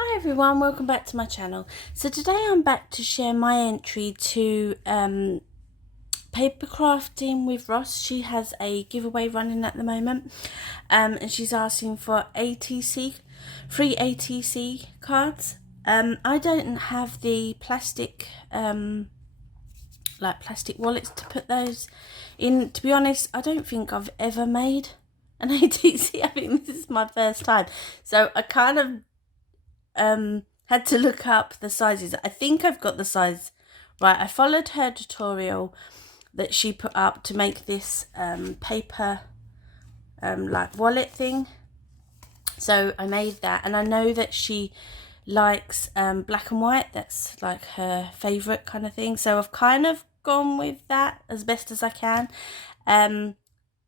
Hi everyone, welcome back to my channel. So today I'm back to share my entry to Papercrafting with Ross. She has a giveaway running at the moment, and she's asking for free ATC cards. I don't have the plastic plastic wallets to put those in. To be honest, I don't think I've ever made an ATC. I think this is my first time, so I kind of had to look up the sizes. I think I've got the size right. I followed her tutorial that she put up to make this paper wallet thing. So I made that, and I know that she likes black and white. That's like her favourite kind of thing. So I've kind of gone with that as best as I can.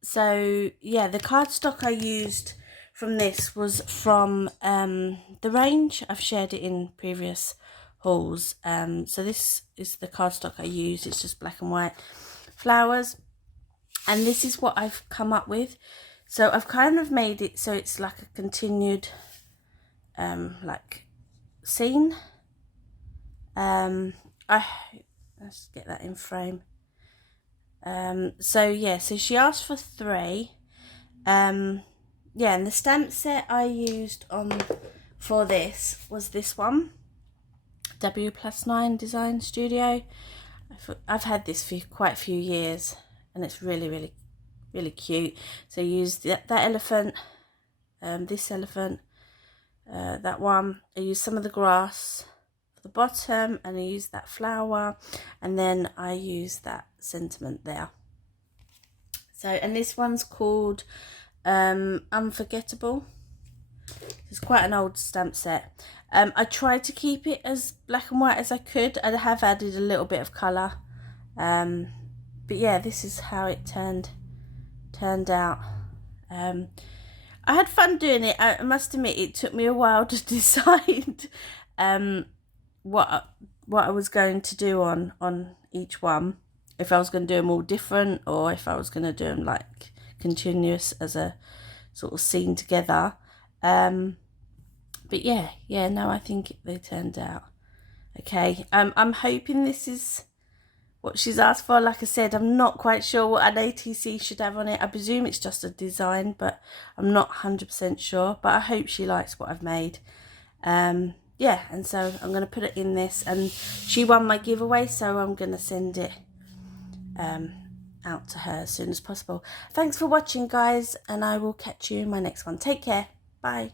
So yeah, the cardstock I used from this was from the range. I've shared it in previous hauls. So this is the cardstock I used. It's just black and white flowers, and this is what I've come up with. So I've kind of made it so it's like a continued like scene. Let's get that in frame. So yeah, so she asked for 3. Yeah, and the stamp set I used for this was this one, W+9 Design Studio. I've had this for quite a few years, and it's really cute. So I used that elephant, this elephant, that one. I used some of the grass for the bottom, and I used that flower, and then I used that sentiment there. So, and this one's called Unforgettable. It's quite an old stamp set. I tried to keep it as black and white as I could. I have added a little bit of colour, but yeah, this is how it turned out. I had fun doing it. I must admit, it took me a while to decide what I was going to do on each one. If I was going to do them all different, or if I was going to do them like continuous as a sort of scene together. But yeah, no, I think they turned out okay. I'm hoping this is what she's asked for. Like I said, I'm not quite sure what an ATC should have on it. I presume it's just a design, but I'm not 100% sure. But I hope she likes what I've made. Yeah, and so I'm going to put it in this, and she won my giveaway, so I'm going to send it out to her as soon as possible. Thanks for watching, guys, and I will catch you in my next one. Take care. Bye.